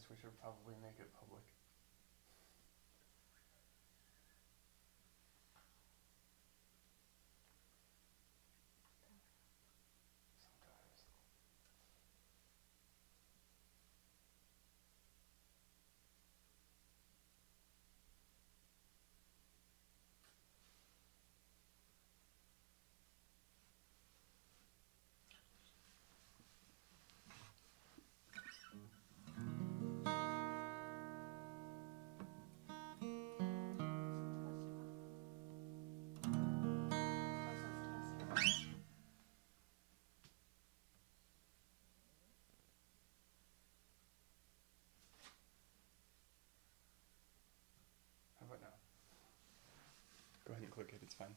guess we should probably make it public. Sometimes. How about now? Go ahead and click it, it's fine.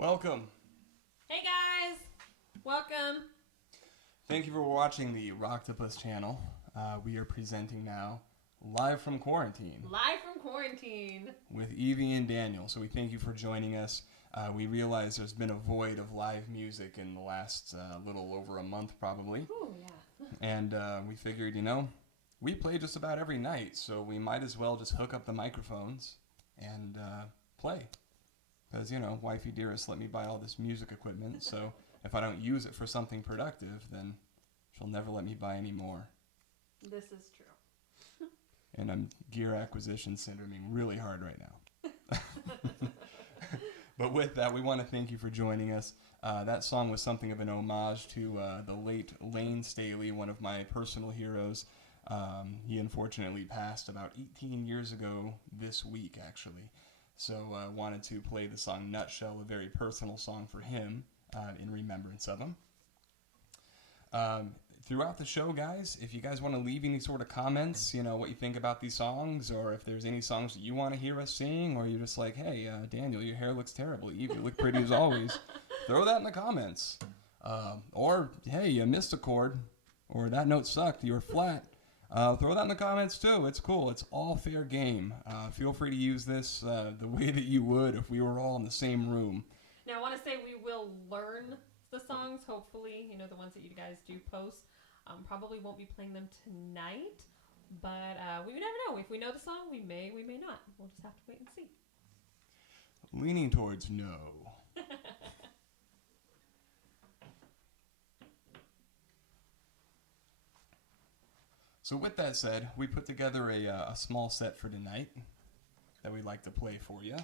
Welcome. Hey guys, welcome. Thank you for watching the Roctopus Channel. We are presenting now live from quarantine. Live from quarantine. With Evie and Daniel. So we thank you for joining us. We realize there's been a void of live music in the last little over a month probably. Ooh, yeah. And we figured, we play just about every night, so we might as well just hook up the microphones and play. Because, wifey dearest let me buy all this music equipment, so if I don't use it for something productive, then she'll never let me buy any more. This is true. And I'm gear acquisition syndroming really hard right now. But with that, we want to thank you for joining us. That song was something of an homage to the late Lane Staley, one of my personal heroes. He unfortunately passed about 18 years ago this week, actually. So wanted to play the song Nutshell, a very personal song for him in remembrance of him. Throughout the show, guys, if you guys want to leave any sort of comments, what you think about these songs, or if there's any songs that you want to hear us sing, or you're just like, hey, Daniel, your hair looks terrible. You look pretty as always. Throw that in the comments. Or, hey, you missed a chord, or that note sucked, you were flat. Throw that in the comments too. It's cool. It's all fair game. Feel free to use this the way that you would if we were all in the same room. Now, I want to say we will learn the songs, hopefully, the ones that you guys do post. Probably won't be playing them tonight, but we never know. If we know the song, we may not. We'll just have to wait and see. Leaning towards no. So with that said, we put together a small set for tonight that we'd like to play for you.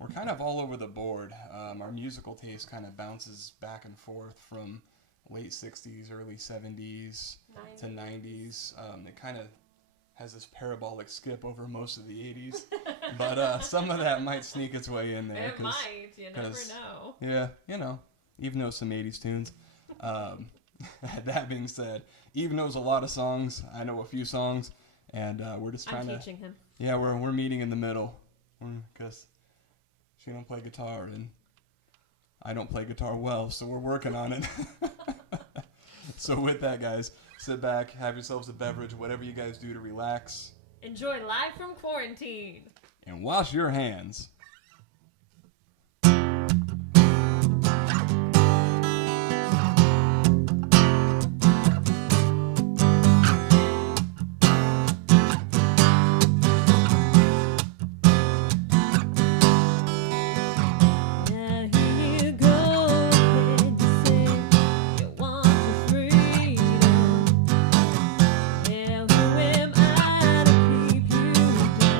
We're kind of all over the board. Our musical taste kind of bounces back and forth from late 60s, early 70s 90s. to 90s. It kind of has this parabolic skip over most of the 80s. But some of that might sneak its way in there. It might. You never know. Yeah, Eve knows some 80s tunes. That being said, Eve knows a lot of songs. I know a few songs. And we're just trying I'm teaching him. Yeah, we're meeting in the middle. Because she don't play guitar and I don't play guitar well, so we're working on it. So with that, guys, sit back, have yourselves a beverage, whatever you guys do to relax. Enjoy live from quarantine. And wash your hands. Who am I to keep you down?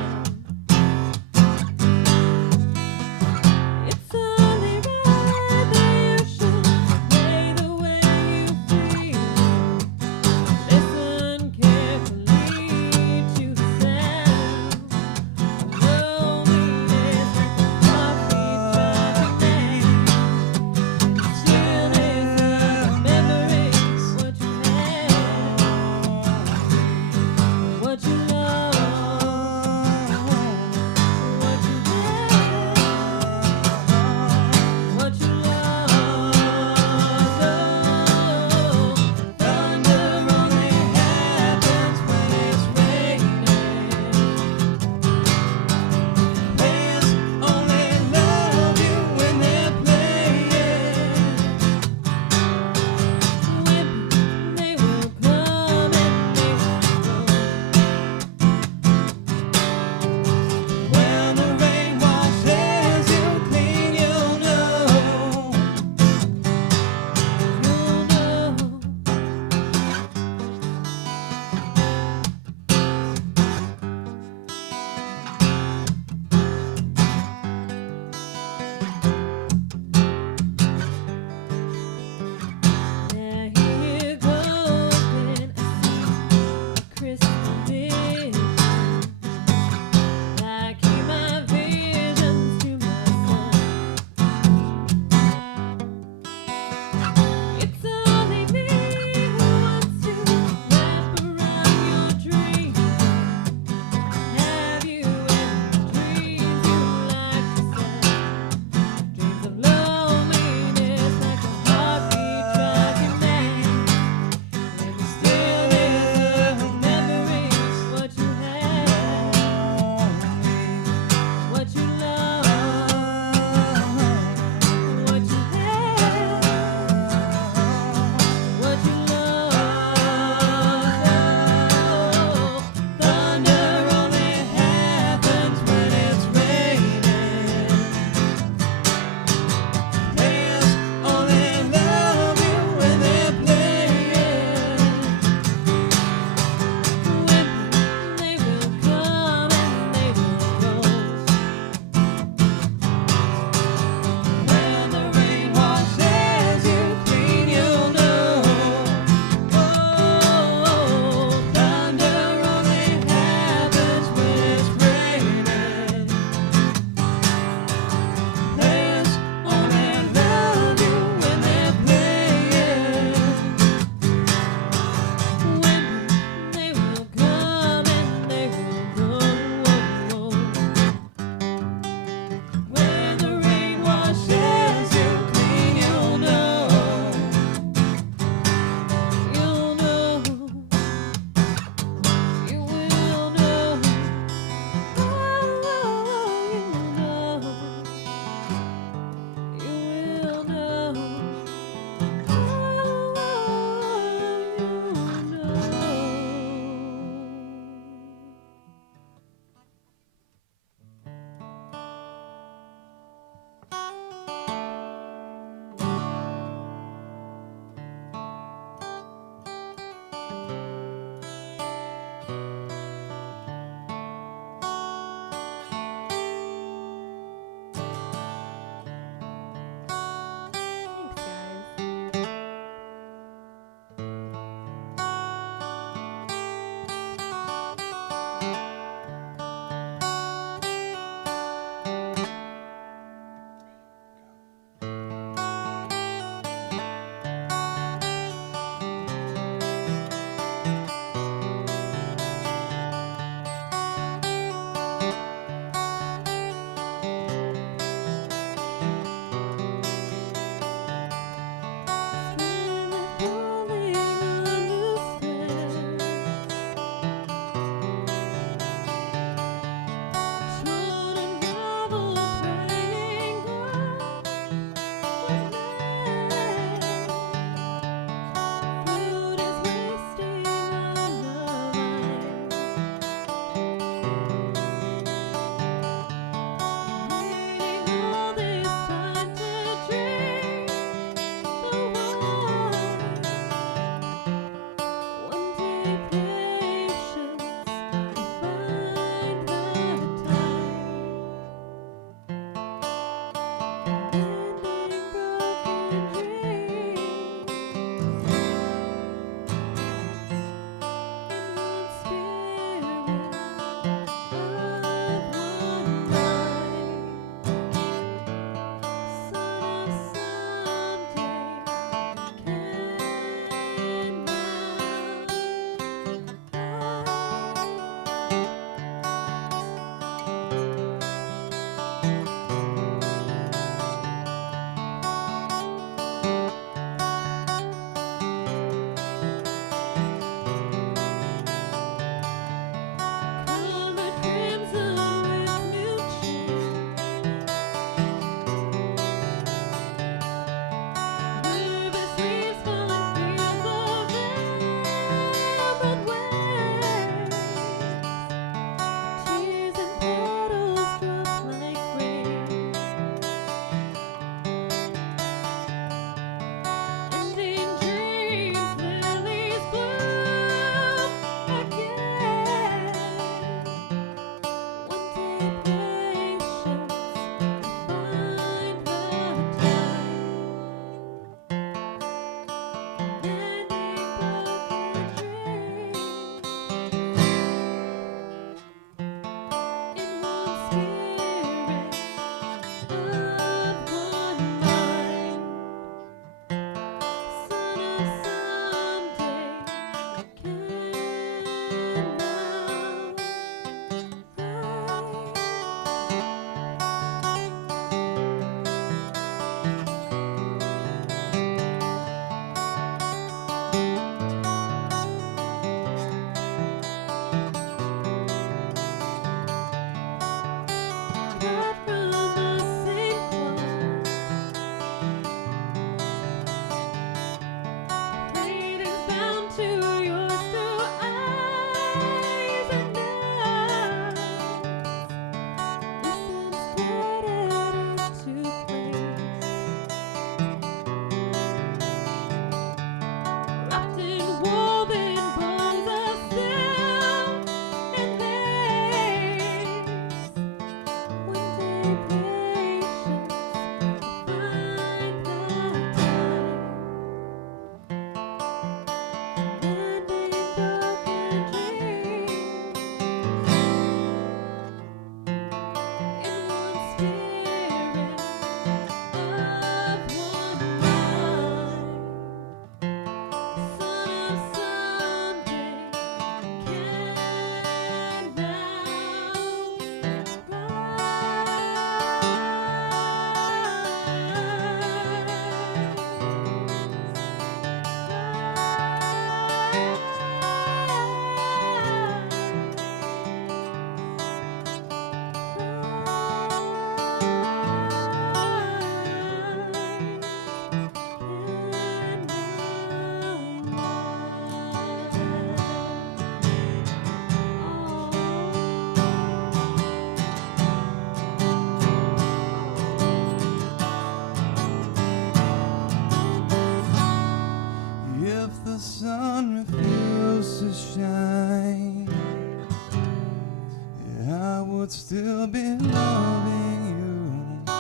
would still be loving you.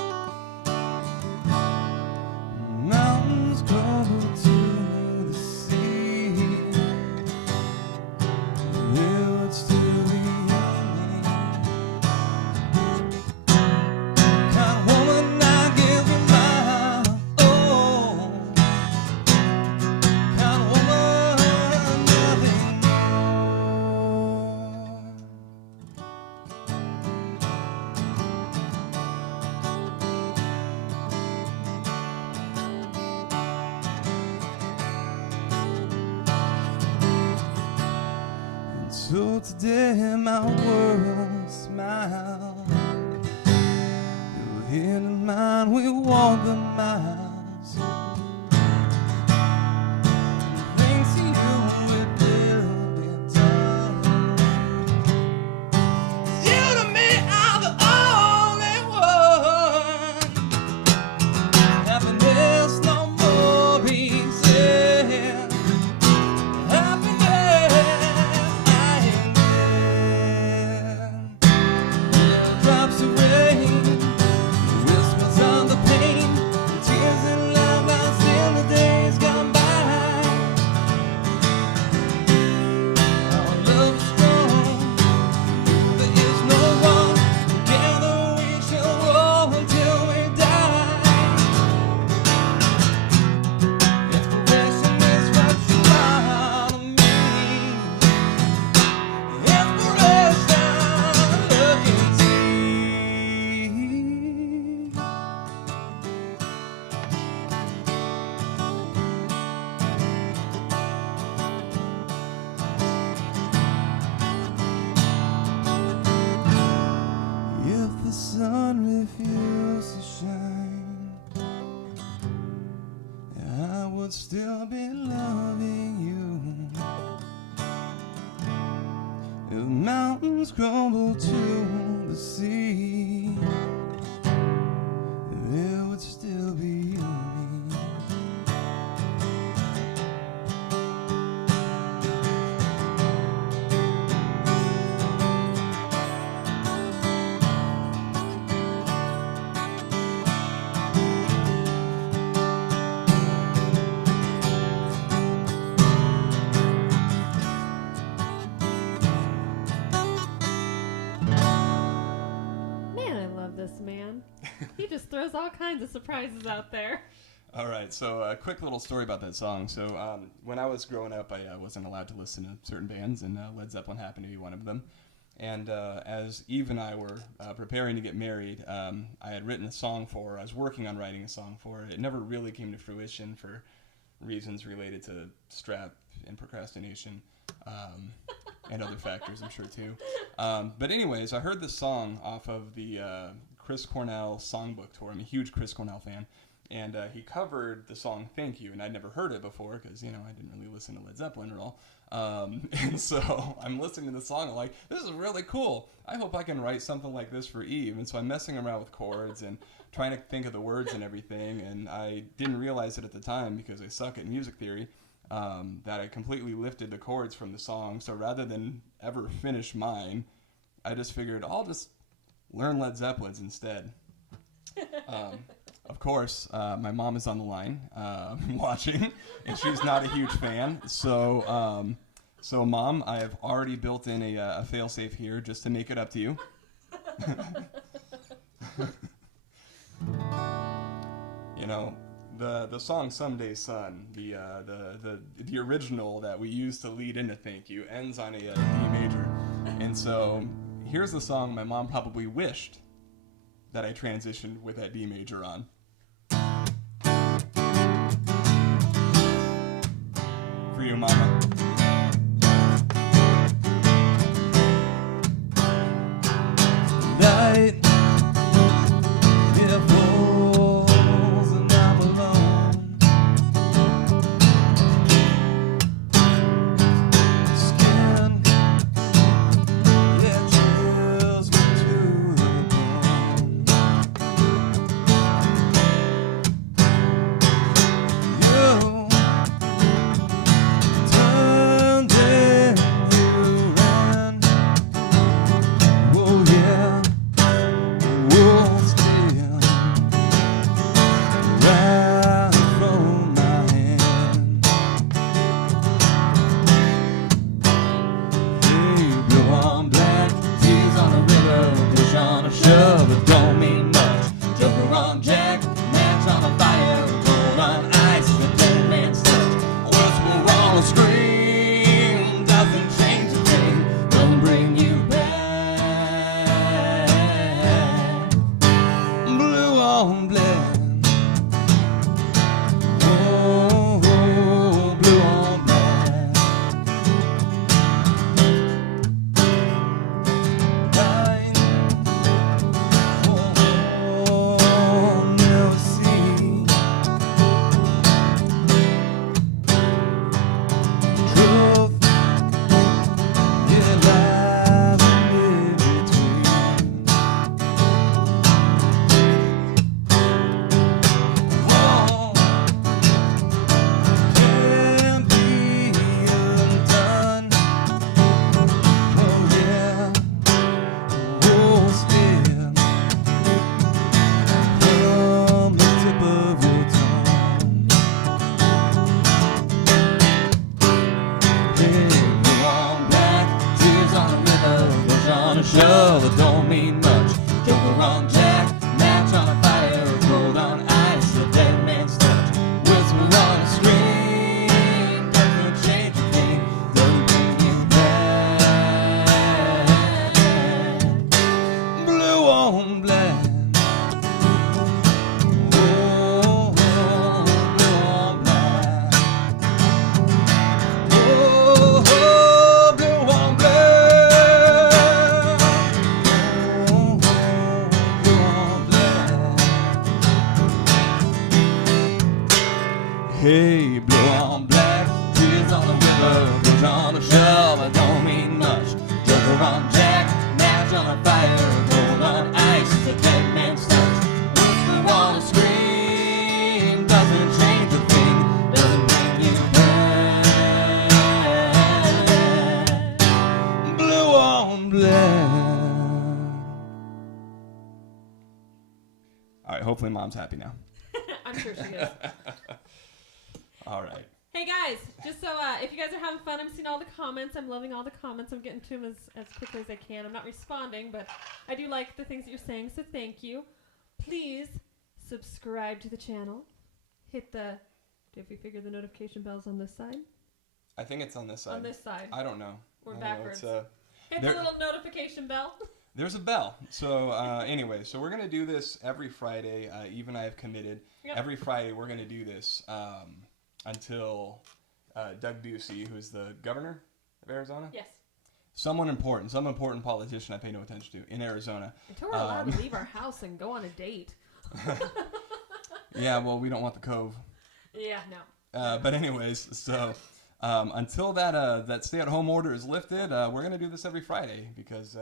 Mountains crumble to the sea. There would still be me. Kind of woman I give you my all. Kind of woman, nothing more. And so today my world smiles. Your hand in mine, we walk the miles. And thanks to you, we build it done. You to me are the only one. Happiness no more easy. Happiness. still be loving you. If mountains crumble to the sea, there would still be you and me. He just throws all kinds of surprises out there. All right, so a quick little story about that song. So when I was growing up, I wasn't allowed to listen to certain bands, and Led Zeppelin happened to be one of them. And as Eve and I were preparing to get married, I had written a song for her. I was working on writing a song for her. It never really came to fruition for reasons related to strap and procrastination and other factors, I'm sure, too. But anyways, I heard this song off of the Chris Cornell songbook tour. I'm a huge Chris Cornell fan. And he covered the song Thank You, and I'd never heard it before because, I didn't really listen to Led Zeppelin at all. And so I'm listening to the song, I'm like, this is really cool. I hope I can write something like this for Eve. And so I'm messing around with chords and trying to think of the words and everything, and I didn't realize it at the time because I suck at music theory, that I completely lifted the chords from the song. So rather than ever finish mine, I just figured I'll just learn Led Zeppelin's instead. Of course, my mom is on the line watching, and she's not a huge fan. So, Mom, I have already built in a fail-safe here just to make it up to you. The song "Someday Son," the original that we used to lead into "Thank You" ends on a D major, and so here's the song my mom probably wished that I transitioned with that D major on. For you, Mama. Night, it falls and I'm alone. Skin, it chills me to the bone. You turned in, you ran. Oh yeah, wolves clear right from my hand. Hey, blue on black, tears on a river, push on a shove, it don't mean much. Joker on Jack, match on a fire, cold on ice, the dead man's touch. Whisper on a scream, doesn't change a thing, doesn't bring you back. Blue on black, oh, blue on black. Never see truth, yeah, lies in between. Oh, can be undone. Oh yeah, we'll steal from the tip of your tongue. Hey, blue on black, tears on a river, push on a shove, it don't mean much. Joker on Jack, match on a fire, cold on ice, the dead man's touch. Whisper on a scream, doesn't change a thing, doesn't bring you back. Blue on black. Oh, blue on black. Oh, blue on black. hopefully Mom's happy now. I'm sure she is. All right. Hey guys, just so if you guys are having fun, I'm seeing all the comments. I'm loving all the comments. I'm getting to them as quickly as I can. I'm not responding, but I do like the things that you're saying, so thank you. Please subscribe to the channel. Hit the... If you figure the notification bell's on this side? I think it's on this side. On this side. I don't know. Or I don't backwards. know. Hit the little notification bell. There's a bell. So anyway, so we're going to do this every Friday. Eve and I have committed. Yep. Every Friday we're going to do this until Doug Ducey, who's the governor of Arizona? Yes. Some important politician I pay no attention to in Arizona. Until we're allowed to leave our house and go on a date. Yeah, well, we don't want the cove. Yeah, no. But anyways, so until that stay-at-home order is lifted, we're going to do this every Friday because,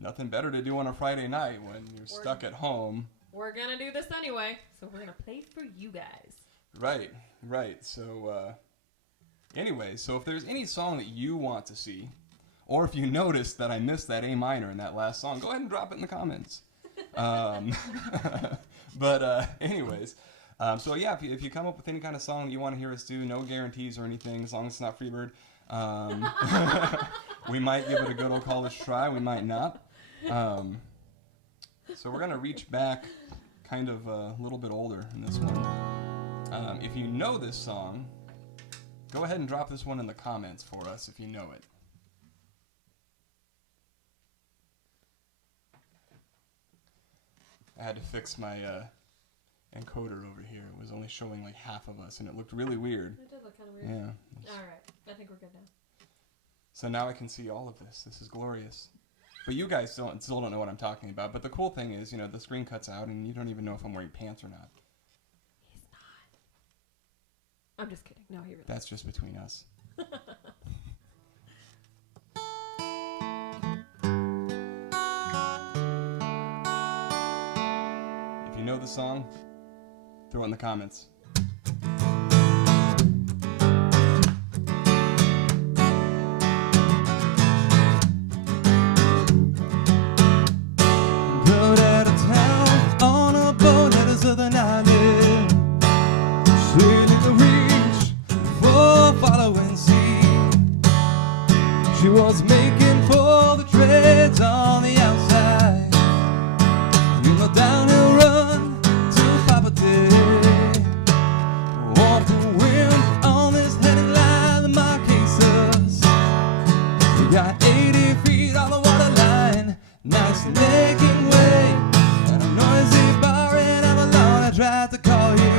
nothing better to do on a Friday night when you're stuck at home. We're going to do this anyway, so we're going to play for you guys. Right. So, anyway, so if there's any song that you want to see, or if you notice that I missed that A minor in that last song, go ahead and drop it in the comments. But anyways... so yeah, if you come up with any kind of song that you want to hear us do, no guarantees or anything, as long as it's not Freebird. We might give it a good old college try, we might not. So we're going to reach back kind of a little bit older in this one. If you know this song, go ahead and drop this one in the comments for us if you know it. I had to fix my... encoder over here. It was only showing like half of us, and it looked really weird. It did look kind of weird. Yeah. All right. I think we're good now. So now I can see all of this. This is glorious. But you guys still don't know what I'm talking about. But the cool thing is, the screen cuts out, and you don't even know if I'm wearing pants or not. He's not. I'm just kidding. No, he really. That's just between us. If you know the song, throw it in the comments. Rode out of town on a boat at a southern island, sailing the reach for following sea. She was making for the treads on the outside, in the downhill run to Papate. Off the wind on this heading line, the Marquesas. We got 80 feet on the waterline, nice making way. And a noisy bar in Avalon, I tried to call you,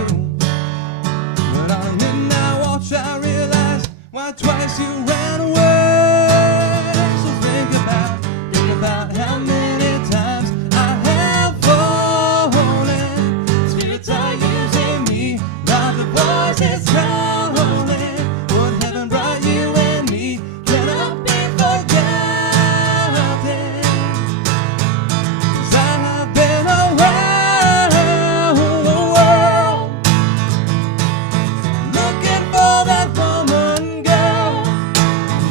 but on a midnight watch I realized why twice you ran away. So think about how many times I have fallen. Spirits are using me, like the voices calling. What heaven brought you and me cannot be forgotten. 'Cause I have been around the world, looking for that woman, girl,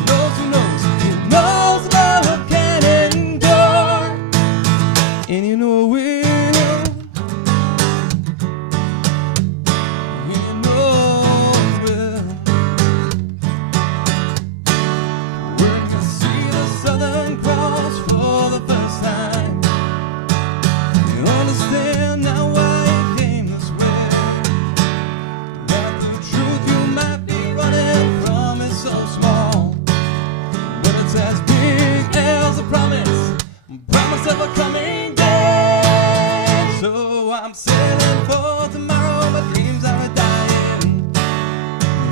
who knows love can endure, and you know it will, and you know it will. When you see the Southern Cross for the first time, you understand now why it came this way. That the truth you might be running from is so small, but it's as big as a promise of a coming day. So I'm sailing for tomorrow, my dreams are dying.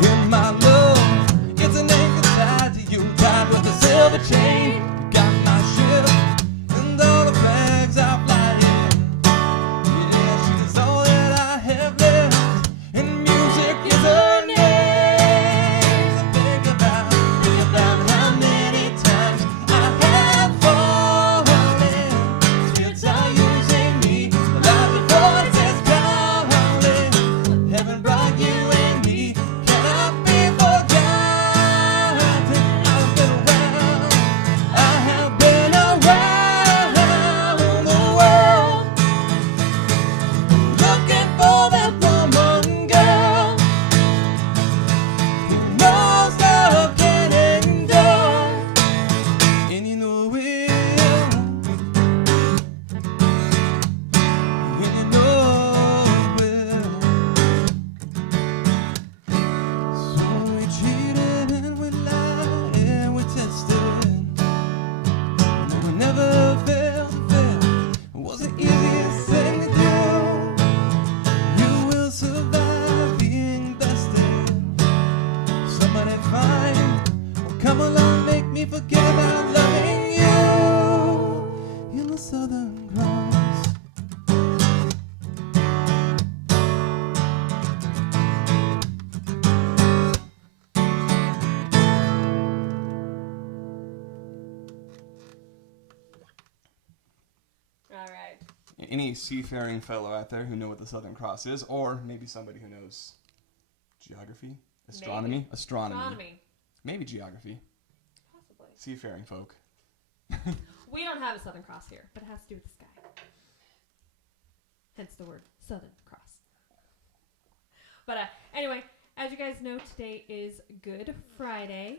In my love, it's an anchor tied to you, tied with a silver chain. Got my ship, and all the flags are flying. Yeah, she's all that I have left, and music is her name. So think about how many times I have fallen. Spirits are using me, like the voices calling. Heaven brought you and me, cannot be forgotten. I've been around forget about loving you in the Southern Cross. All right. Any seafaring fellow out there who know what the Southern Cross is, or maybe somebody who knows geography, astronomy, maybe geography, Possibly. seafaring folk. We don't have a Southern Cross here, but it has to do with the sky. Hence the word Southern Cross. But anyway, as you guys know, today is Good Friday,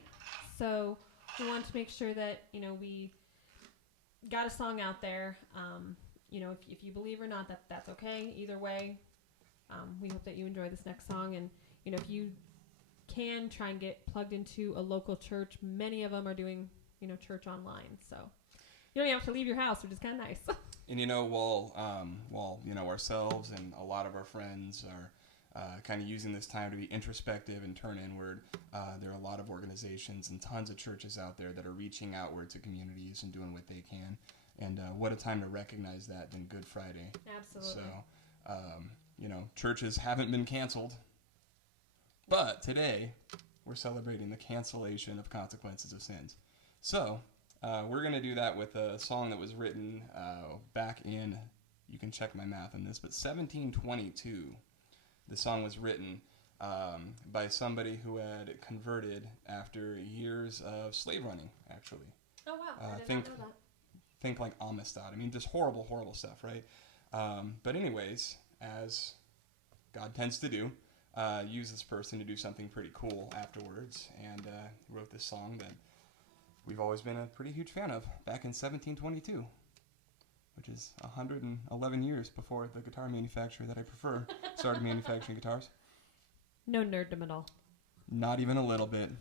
so we want to make sure that we got a song out there. If you believe or not, that's okay. Either way, we hope that you enjoy this next song, and if you can try and get plugged into a local church, many of them are doing church online, so you don't even have to leave your house, which is kind of nice. And while ourselves and a lot of our friends are kind of using this time to be introspective and turn inward, there are a lot of organizations and tons of churches out there that are reaching outward to communities and doing what they can. And what a time to recognize that than Good Friday. Absolutely. So, churches haven't been canceled, but today we're celebrating the cancellation of consequences of sins. So, we're going to do that with a song that was written back in, you can check my math on this, but 1722. The song was written by somebody who had converted after years of slave running, actually. Oh, wow. I did not know that. Think like Amistad. I mean, just horrible, horrible stuff, right? But anyways, as God tends to do, use this person to do something pretty cool afterwards, and wrote this song that we've always been a pretty huge fan of back in 1722, which is 111 years before the guitar manufacturer that I prefer started manufacturing guitars. No nerddom at all. Not even a little bit.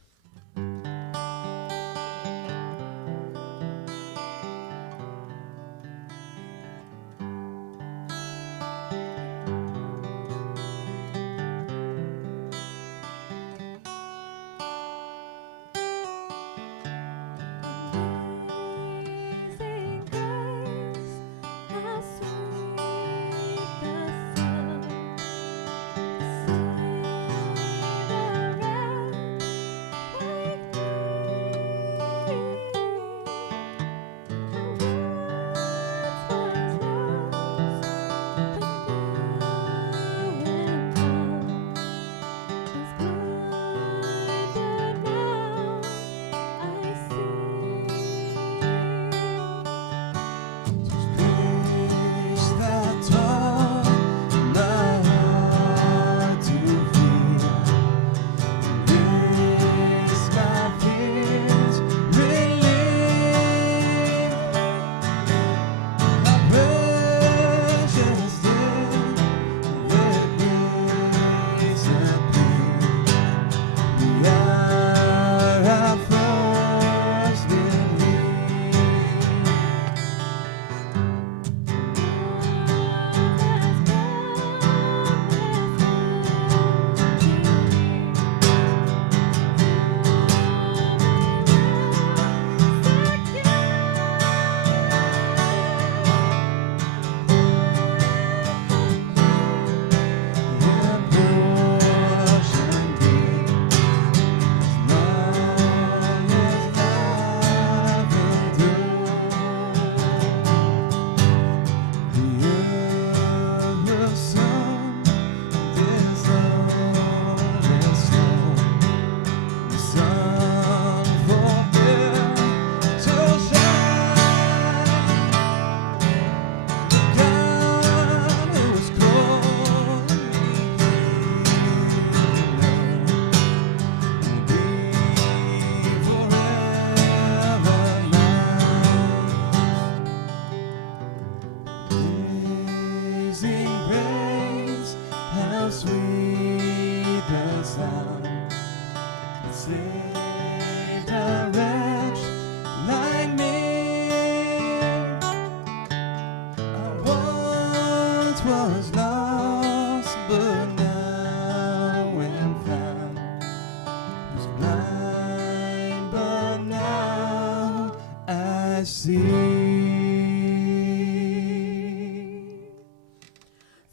see.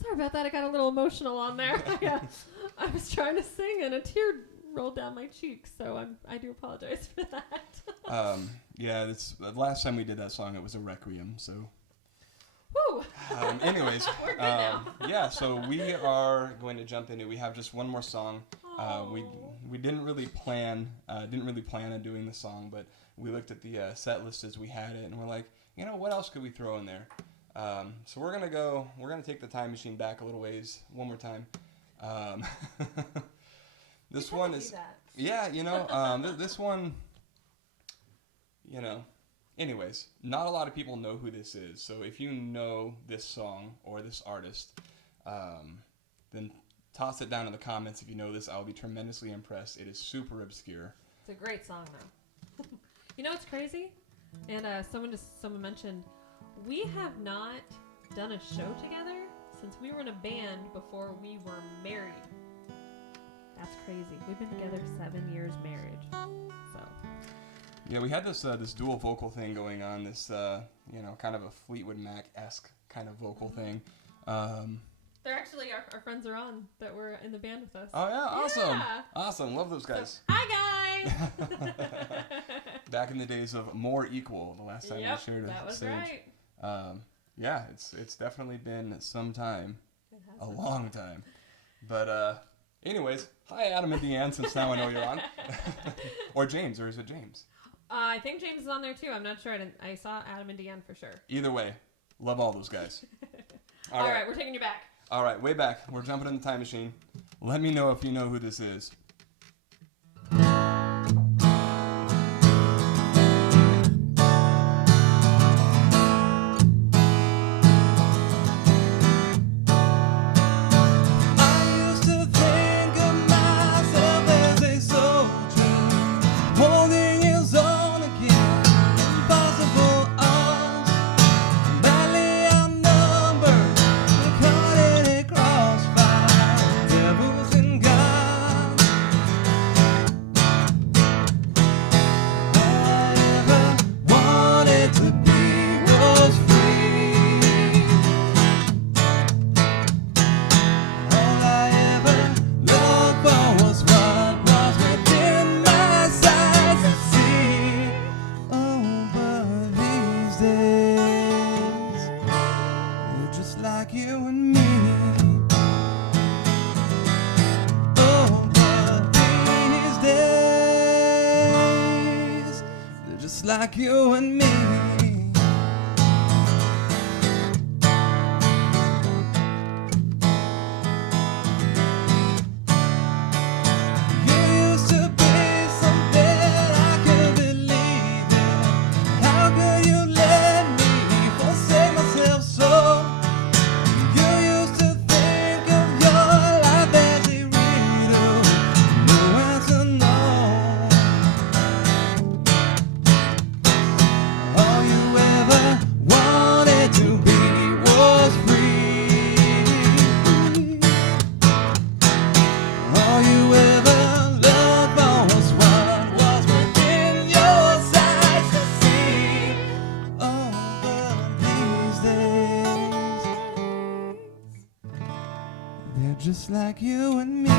Sorry about that. I got a little emotional on there. I was trying to sing and a tear rolled down my cheek, so I do apologize for that. Yeah, the last time we did that song, it was a requiem, so. Woo! Anyways, We're good now. yeah, so we are going to jump into. We have just one more song. We didn't really plan on doing the song, but we looked at the set list as we had it, and we're like, you know, what else could we throw in there? So we're gonna take the time machine back a little ways one more time. This one is, yeah, you know, this one, you know. Anyways, not a lot of people know who this is, so if you know this song or this artist, then toss it down in the comments if you know this. I'll be tremendously impressed. It is super obscure. It's a great song, though. You know what's crazy? And someone mentioned, we have not done a show together since we were in a band before we were married. That's crazy. We've been together 7 years marriage. So. Yeah, we had this dual vocal thing going on. This kind of a Fleetwood Mac-esque kind of vocal thing. They're actually our friends are on that were in the band with us. Oh yeah, awesome, yeah. Awesome. Love those guys. So, hi guys. Back in the days of More Equal, the last time we shared that was stage. Right. Yeah, it's definitely been some time, a long time. But anyways, hi Adam and Deanne, since now I know you're on. Or James, or is it James? I think James is on there too. I'm not sure. I saw Adam and Deanne for sure. Either way, love all those guys. All right, we're taking you back. All right, way back. We're jumping in the time machine. Let me know if you know who this is. Like you and me. You used to be something I could believe in. How could you let me forsake myself so? You used to think of your life as a riddle. No answer, no. Just like you and me.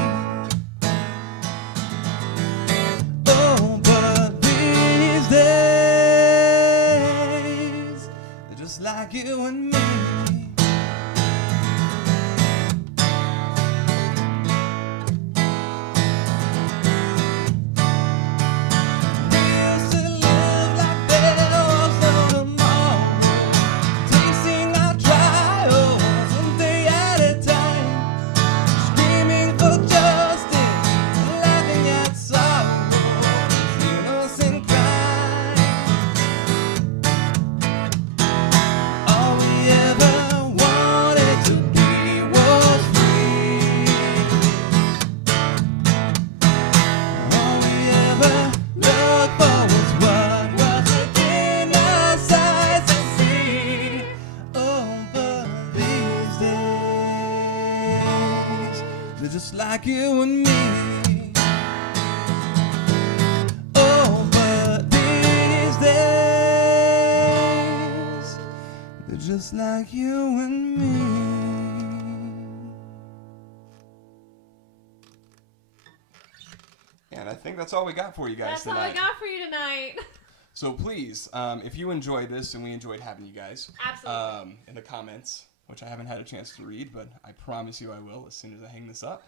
Oh, but these days, they're just like you and me. Just like you and me. Oh, but these days just like you and me. And I think that's all we got for you guys tonight. That's all I got for you tonight. So please, if you enjoyed this, and we enjoyed having you guys, Absolutely. in the comments, which I haven't had a chance to read, but I promise you I will as soon as I hang this up.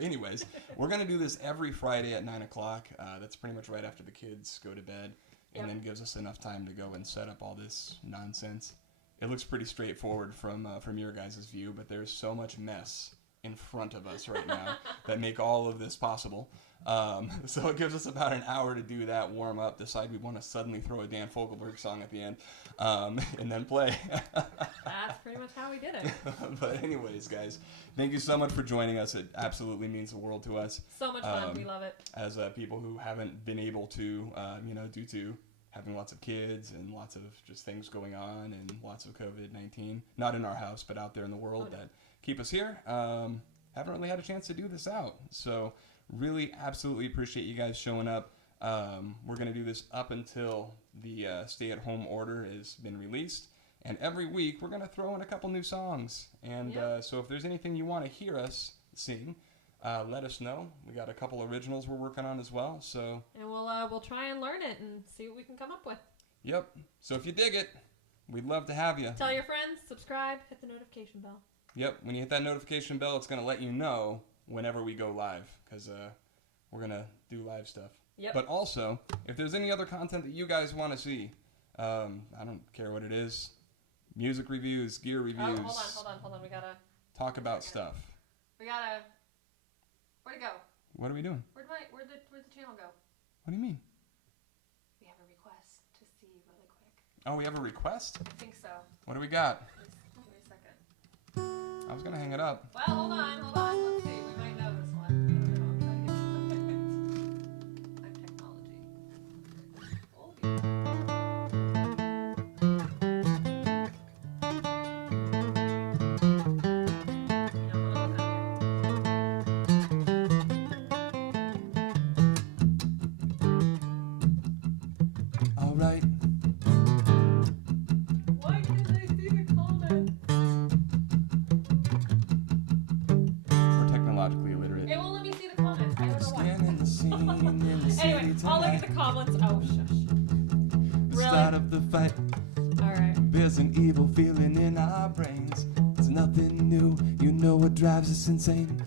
Anyways, we're going to do this every Friday at 9 o'clock. That's pretty much right after the kids go to bed, and then gives us enough time to go and set up all this nonsense. It looks pretty straightforward from your guys' view, but there's so much mess in front of us right now that make all of this possible. So it gives us about an hour to do that, warm up, decide we want to suddenly throw a Dan Fogelberg song at the end, and then play. That's pretty much how we did it. But anyways, guys, thank you so much for joining us. It absolutely means the world to us. So much fun. We love it. As people who haven't been able to, due to having lots of kids and lots of just things going on and lots of COVID-19, not in our house, but out there in the world that keep us here, haven't really had a chance to do this out. So really absolutely appreciate you guys showing up. We're going to do this up until the stay-at-home order has been released. And every week we're going to throw in a couple new songs. And so if there's anything you want to hear us sing, let us know. We got a couple originals we're working on as well. So and we'll try and learn it and see what we can come up with. Yep. So if you dig it, we'd love to have you. Tell your friends, subscribe, hit the notification bell. Yep. When you hit that notification bell, it's going to let you know whenever we go live, because we're going to do live stuff. Yep. But also, if there's any other content that you guys want to see, I don't care what it is, music reviews, gear reviews. Oh, hold on. We gotta talk about stuff. Where'd it go? What are we doing? Where'd the channel go? What do you mean? We have a request to see really quick. Oh, we have a request? I think so. What do we got? Give me a second. I was going to hang it up. Well, hold on. Let's see. We might know this one. I don't know. I'm trying to get I'm technology. All right. Why can't I see the comment? We're technologically illiterate. It won't let me see the comments. I don't know why. Stand in the scene in the city Anyway, I'll look at the comments. Oh, shush. The Really? start of the fight. Alright. There's an evil feeling in our brains. It's nothing new. You know what drives us insane.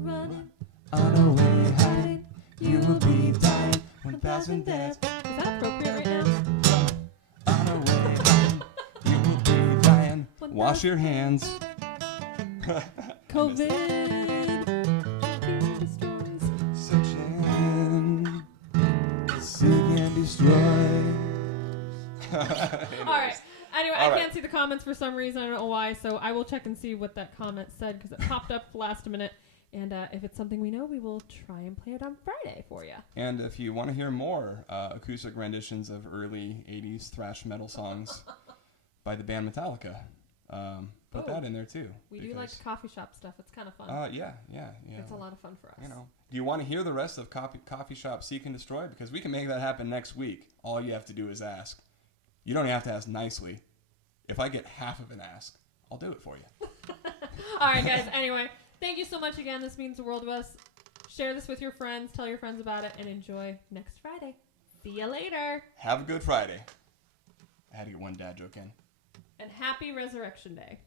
Running. On our way hiding. You will be dying when passing death. Is that appropriate right now? On our way hiding. You will be dying. Wash your hands. COVID destroys. Searching. Seek and destroy. Alright. Anyway, All I right. can't see the comments for some reason. I don't know why. So I will check and see what that comment said because it popped up last minute. And if it's something we know, we will try and play it on Friday for you. And if you want to hear more acoustic renditions of early 80s thrash metal songs by the band Metallica, put that in there too. We do like coffee shop stuff. It's kind of fun. Yeah. It's a lot of fun for us. You know, do you want to hear the rest of Coffee Shop Seek and Destroy? Because we can make that happen next week. All you have to do is ask. You don't have to ask nicely. If I get half of an ask, I'll do it for you. All right, guys. Anyway, thank you so much again. This means the world to us. Share this with your friends. Tell your friends about it. And enjoy next Friday. See you later. Have a good Friday. I had to get one dad joke in. And happy Resurrection Day.